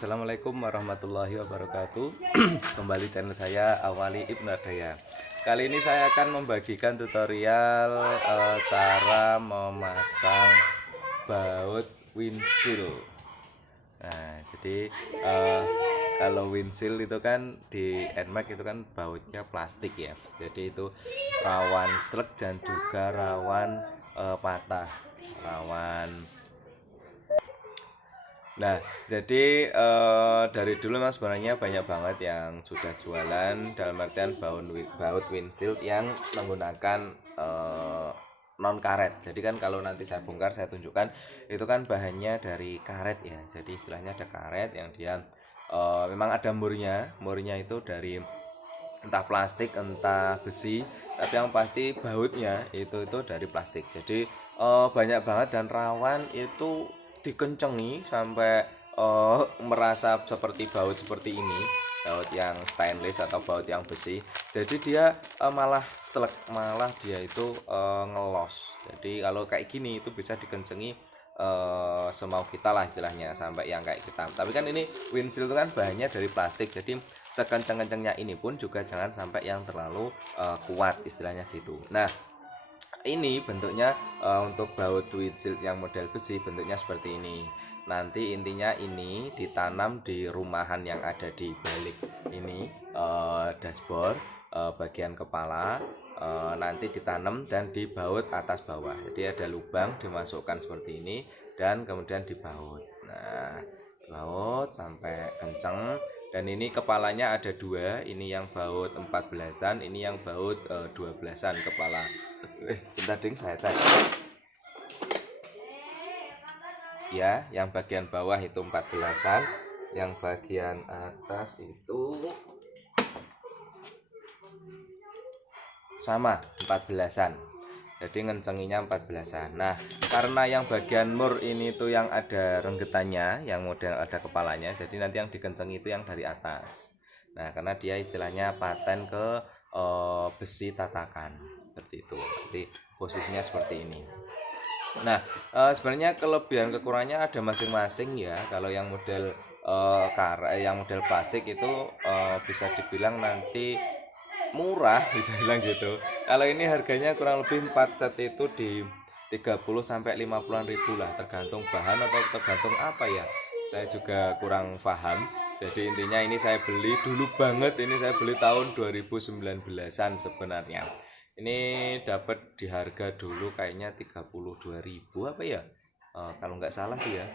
Assalamualaikum warahmatullahi wabarakatuh. Kembali channel saya Awali Ibnu Ardaya. Kali ini saya akan membagikan tutorial cara memasang baut windshield. Nah, jadi kalau windshield itu kan di NMAX itu kan bautnya plastik ya. Jadi itu rawan slek dan juga rawan patah, rawan. Nah, jadi dari dulu mas sebenarnya banyak banget yang sudah jualan dalam artian baut windshield yang menggunakan non karet. Jadi kan kalau nanti saya bongkar saya tunjukkan itu kan bahannya dari karet ya. Jadi istilahnya ada karet yang dia memang ada murnya itu dari entah plastik entah besi, tapi yang pasti bautnya itu dari plastik. Jadi banyak banget dan rawan itu dikencengi sampai merasa seperti baut seperti ini, baut yang stainless atau baut yang besi. Jadi dia malah selek, malah dia itu ngelos. Jadi kalau kayak gini itu bisa dikencengi semau kita lah istilahnya, sampai yang kayak kita. Tapi kan ini windshield itu kan bahannya dari plastik, jadi sekenceng-kencengnya ini pun juga jangan sampai yang terlalu kuat istilahnya gitu. Nah, ini bentuknya untuk baut windshield yang model besi bentuknya seperti ini. Nanti intinya ini ditanam di rumahan yang ada di balik ini dashboard, bagian kepala, nanti ditanam dan dibaut atas bawah. Jadi ada lubang dimasukkan seperti ini dan kemudian dibaut. Nah, baut sampai kenceng. Dan ini kepalanya ada dua, ini yang baut 14-an, ini yang baut 12-an kepala. Bentar ding, saya cek. Ya, yang bagian bawah itu 14-an, yang bagian atas itu sama 14-an. Jadi ngencenginya 14-an. Nah, karena yang bagian mur ini tuh yang ada renggetannya, yang model ada kepalanya, jadi nanti yang dikencengi itu yang dari atas. Nah, karena dia istilahnya paten ke besi tatakan seperti itu. Jadi posisinya seperti ini. Nah, sebenarnya kelebihan kekurangannya ada masing-masing ya. Kalau yang model yang model plastik itu bisa dibilang nanti murah, bisa bilang gitu. Kalau ini harganya kurang lebih 4 set itu di 30 sampai 50-an ribu lah, tergantung bahan atau tergantung apa ya. Saya juga kurang paham. Jadi intinya ini saya beli dulu banget, ini saya beli tahun 2019-an sebenarnya. Ini dapat di harga dulu kayaknya 32.000 apa ya? Kalau nggak salah sih ya.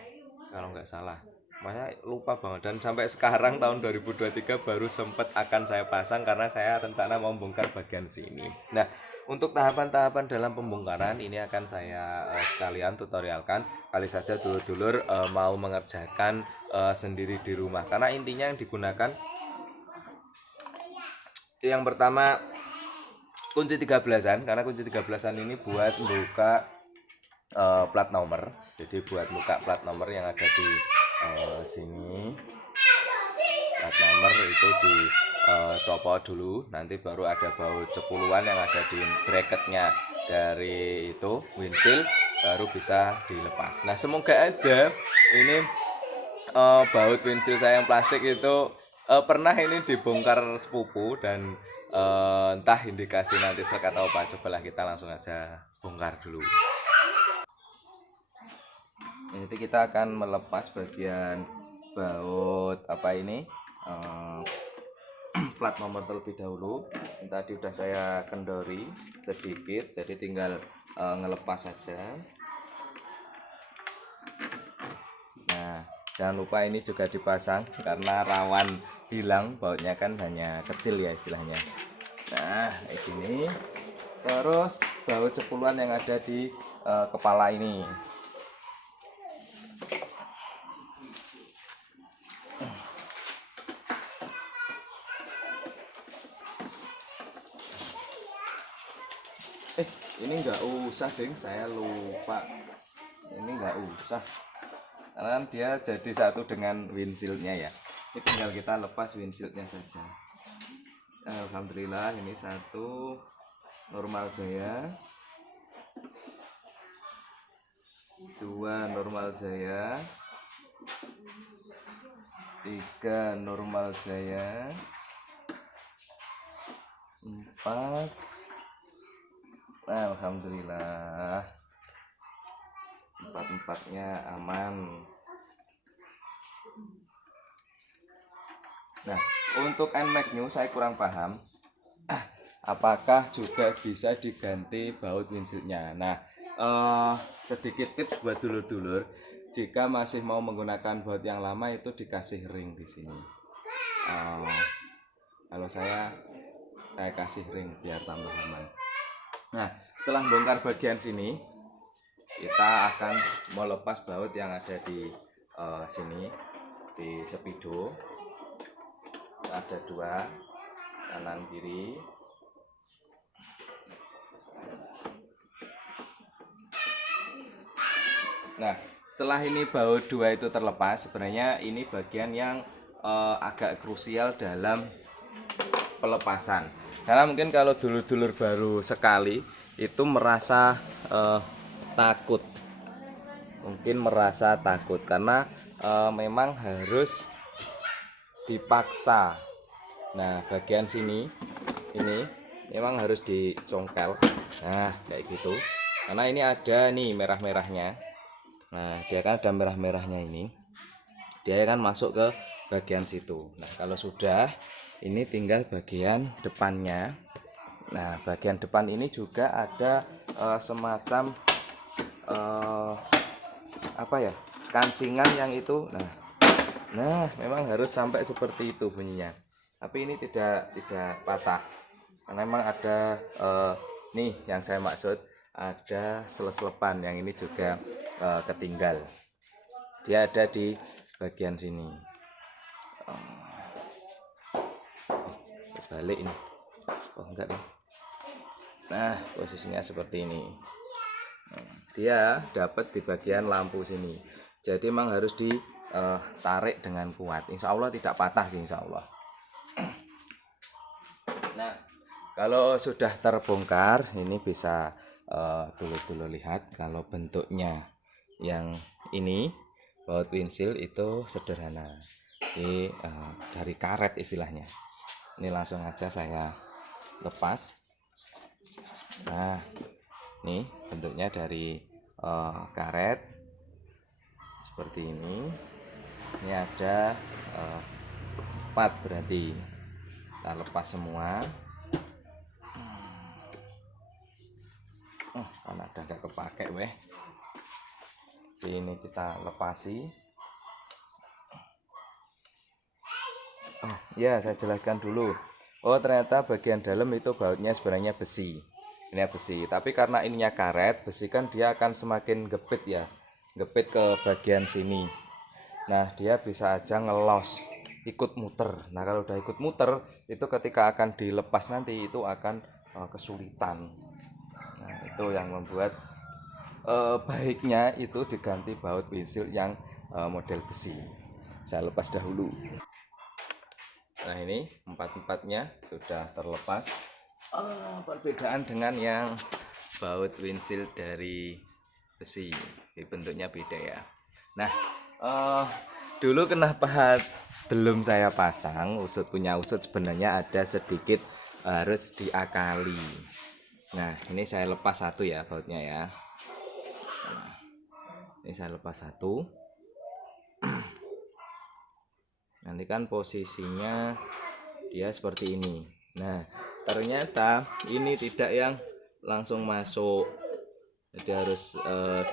Kalau nggak salah. Makanya lupa banget, dan sampai sekarang tahun 2023 baru sempat akan saya pasang karena saya rencana membongkar bagian sini. Nah, untuk tahapan-tahapan dalam pembongkaran ini akan saya sekalian tutorialkan. Kali saja dulur-dulur mau mengerjakan sendiri di rumah, karena intinya yang digunakan yang pertama kunci 13-an, karena kunci 13-an ini buat buka plat nomor. Jadi buat buka plat nomor yang ada di sini, plat nomor itu dicopot dulu, nanti baru ada baut 10-an yang ada di bracketnya dari itu windshield, baru bisa dilepas. Nah, semoga aja ini baut windshield saya yang plastik itu pernah ini dibongkar sepupu dan entah indikasi nanti serkat atau apa. Cobalah kita langsung aja bongkar dulu. Jadi kita akan melepas bagian baut apa ini plat nomor terlebih dahulu. Tadi udah saya kendori sedikit, jadi tinggal ngelepas saja. Nah, jangan lupa ini juga dipasang karena rawan hilang, bautnya kan hanya kecil ya istilahnya. Nah, kayak gini. Terus baut 10-an yang ada di kepala ini. Ini nggak usah ding, saya lupa. Ini nggak usah, karena dia jadi satu dengan windshieldnya ya. Ini tinggal kita lepas windshieldnya saja. Alhamdulillah ini satu normal jaya, dua normal jaya, 3 normal jaya, 4 alhamdulillah, 4-4-nya aman. Nah, untuk NMAX New saya kurang paham apakah juga bisa diganti baut windshieldnya. Nah, sedikit tips buat dulur-dulur, jika masih mau menggunakan baut yang lama itu dikasih ring di sini. Kalau saya kasih ring biar tambah aman. Nah, setelah bongkar bagian sini, kita akan melepas baut yang ada di sini, di speedo. Ada 2, kanan kiri. Nah, setelah ini baut 2 itu terlepas, sebenarnya ini bagian yang agak krusial dalam pelepasan. Karena mungkin kalau dulur-dulur baru sekali itu merasa takut, mungkin merasa takut karena memang harus dipaksa. Nah, bagian sini ini memang harus dicongkel. Nah, kayak gitu. Karena ini ada nih merah-merahnya. Nah, dia kan ada merah-merahnya ini. Dia kan masuk ke bagian situ. Nah, kalau sudah, ini tinggal bagian depannya. Nah, bagian depan ini juga ada semacam apa ya? Kancingan yang itu. Nah, memang harus sampai seperti itu bunyinya. Tapi ini tidak patah. Karena memang ada nih yang saya maksud, ada seleslepan yang ini juga ketinggal. Dia ada di bagian sini. Balik ini. Oh enggak nih. Nah, posisinya seperti ini. Dia dapat di bagian lampu sini. Jadi memang harus ditarik dengan kuat. Insya Allah tidak patah sih, insya Allah. Nah, kalau sudah terbongkar, ini bisa dulu lihat kalau bentuknya yang ini baut windshield itu sederhana. Ini dari karet istilahnya. Ini langsung aja saya lepas. Nah, ini bentuknya dari karet seperti ini. Ini ada 4 berarti. Kita lepas semua. Kan ada nggak kepake weh. Ini kita lepasi. Ya, saya jelaskan dulu. Oh, ternyata bagian dalam itu bautnya sebenarnya besi. Ini besi, tapi karena ininya karet, besi kan dia akan semakin gepit ya. Gepit ke bagian sini. Nah, dia bisa aja ngelos, ikut muter. Nah, kalau udah ikut muter, itu ketika akan dilepas nanti itu akan kesulitan. Nah, itu yang membuat baiknya itu diganti baut windshield yang model besi. Saya lepas dahulu. Nah, ini 4-4-nya sudah terlepas. Perbedaan dengan yang baut windshield dari besi, ini bentuknya beda ya. Nah, dulu kenapa belum saya pasang punya usut sebenarnya ada sedikit harus diakali. Nah, ini saya lepas satu ya bautnya ya. Nah, ini saya lepas satu. Nanti kan posisinya dia seperti ini. Nah, ternyata ini tidak yang langsung masuk. Jadi harus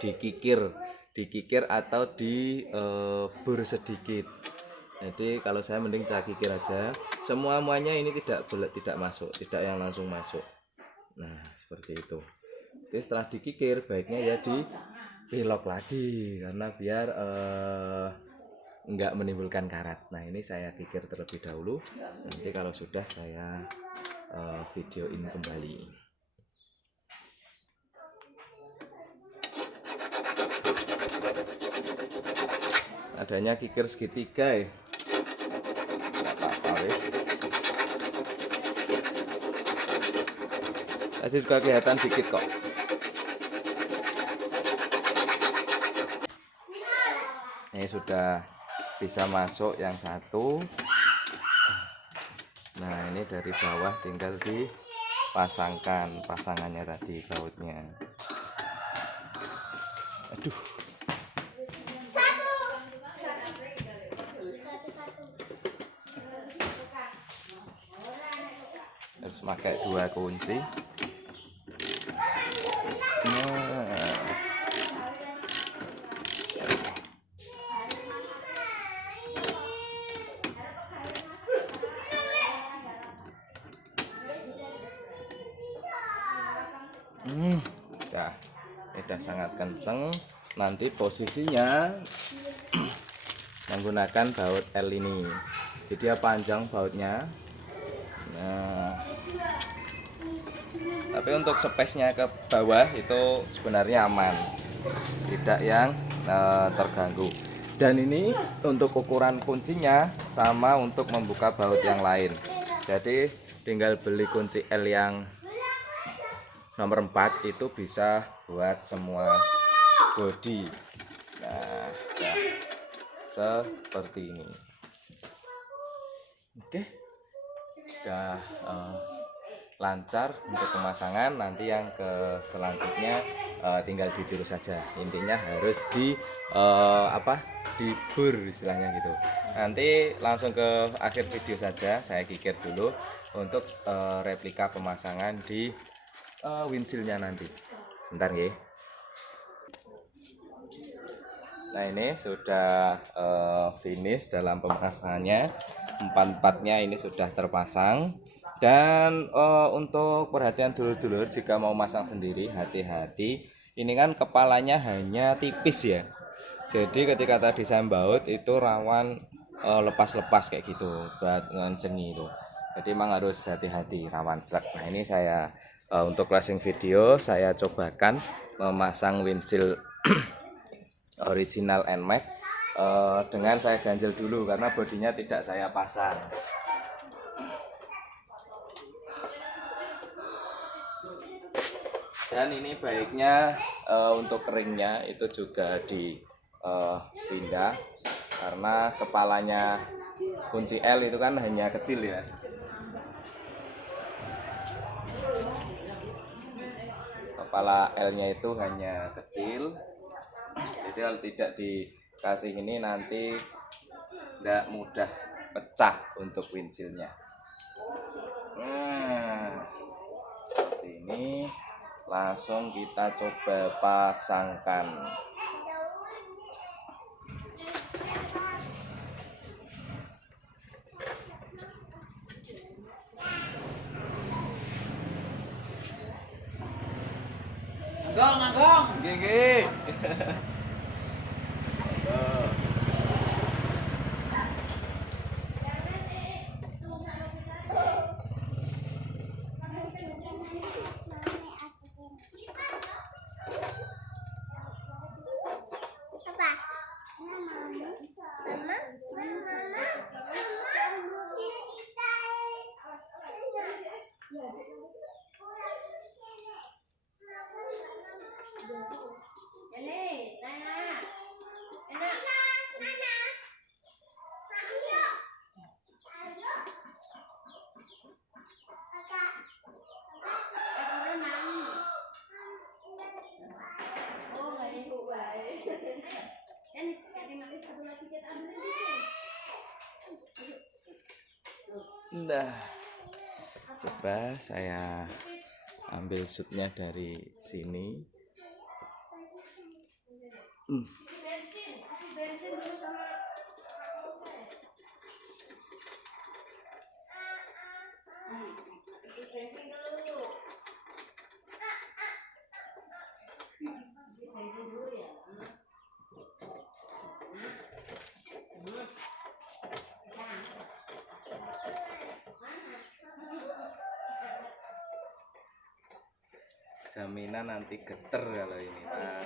dikikir atau dibur sedikit. Jadi kalau saya mending tak kikir aja. Semuanya ini tidak masuk, tidak yang langsung masuk. Nah, seperti itu. Jadi setelah dikikir baiknya ya dibelok lagi karena biar enggak menimbulkan karat. Nah, ini saya kikir terlebih dahulu. Nanti kalau sudah saya videoin kembali. Adanya kikir segitiga ya. Enggak apa-apa wis. Tadi juga kelihatan dikit kok. Ini sudah bisa masuk yang satu. Nah ini dari bawah tinggal dipasangkan pasangannya tadi bautnya. Aduh. Harus pakai 2 kunci. Udah sangat kenceng. Nanti posisinya menggunakan baut L ini, jadi dia panjang bautnya. Nah, tapi untuk space-nya ke bawah itu sebenarnya aman, tidak yang terganggu. Dan ini untuk ukuran kuncinya sama untuk membuka baut yang lain, jadi tinggal beli kunci L yang nomor 4 itu bisa buat semua bodi. Nah, ya, seperti ini. Oke, udah lancar untuk pemasangan. Nanti yang ke selanjutnya tinggal ditiru saja. Intinya harus dibur istilahnya gitu. Nanti langsung ke akhir video saja, saya kikir dulu untuk replika pemasangan di windshieldnya nanti. Bentar ya. Nah ini sudah finish dalam pemasangannya. 4-4-nya ini sudah terpasang. Dan untuk perhatian dulur-dulur, jika mau masang sendiri hati-hati. Ini kan kepalanya hanya tipis ya. Jadi ketika tadi saya baut itu rawan lepas-lepas kayak gitu, buat ngencengi itu. Jadi memang harus hati-hati, rawan srek. Nah ini saya untuk closing video saya cobakan memasang windshield original NMAX dengan saya ganjel dulu karena bodinya tidak saya pasang. Dan ini baiknya untuk ringnya itu juga dipindah karena kepalanya kunci L itu kan hanya kecil ya. Kepala L-nya itu hanya kecil. Jadi kalau tidak dikasih ini nanti tidak mudah pecah untuk windshieldnya. Nah, seperti ini. Langsung kita coba pasangkan. Agong. Gigi. Nah, coba saya ambil shootnya dari sini. Jaminan nanti geter kalau ini Pak.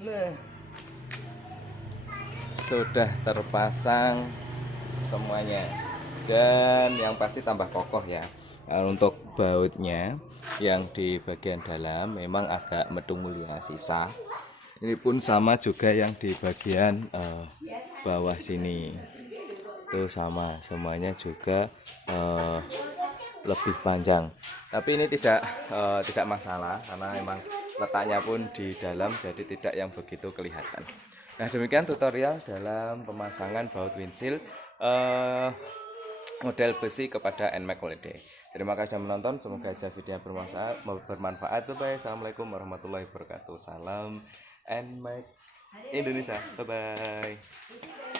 Nah, sudah terpasang semuanya, dan yang pasti tambah kokoh ya. Untuk bautnya yang di bagian dalam memang agak medung mulia sisa. Ini pun sama juga yang di bagian bawah sini. Itu sama, semuanya juga lebih panjang. Tapi ini tidak masalah karena memang letaknya pun di dalam, jadi tidak yang begitu kelihatan. Nah, demikian tutorial dalam pemasangan baut windshield model besi kepada NMAX Holiday. Terima kasih sudah menonton, semoga aja video bermanfaat. Bye-bye. Assalamualaikum warahmatullahi wabarakatuh. Salam NMAX Indonesia. Bye-bye.